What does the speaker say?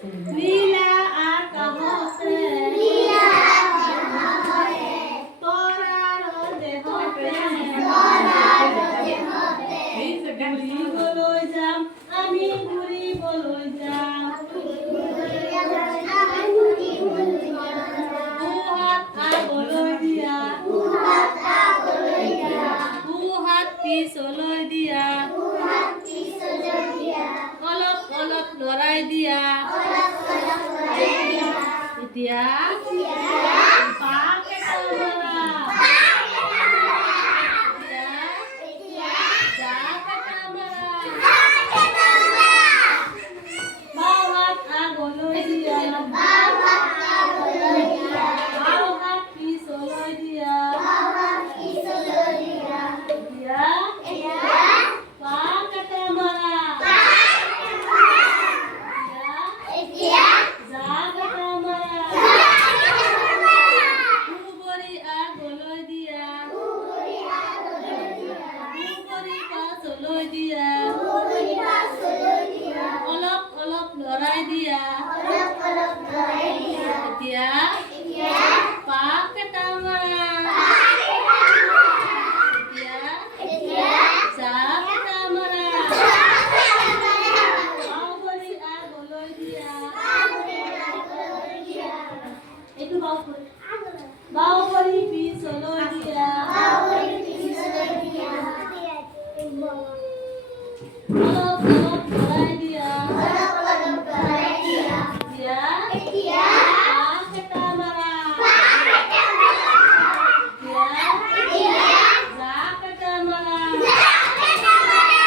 নীলা আকাশে তৰাৰ দেহতে ঘূৰিবলৈ যাম আমি ঘূৰিবলৈ যাম দুহাত আগলৈ দিয়া দুহাত পিছলৈ দিয়া অলপ অলপ লৰাই দিয়া এতিয়া পাকেটা মাৰা এতিয়া জাকেটা মাৰা বাওঁ হাত আগলৈ দিয়া বাওঁ হাত পিছলৈ দিয়া এতিয়া পাকেটা মাৰা জাকেটা মাৰা দুবৰি আগলৈ দিয়া দুবৰি পাছলৈ দিয়া অলপ অলপ লৰাই দিয়া এতিয়া পাকেটা মাৰা এতিয়া জাকেটা মাৰা বাওঁ ভৰি আগলৈ দিয়া এইটো বাওঁ ভৰি পিছলৈ দিয়া অলপ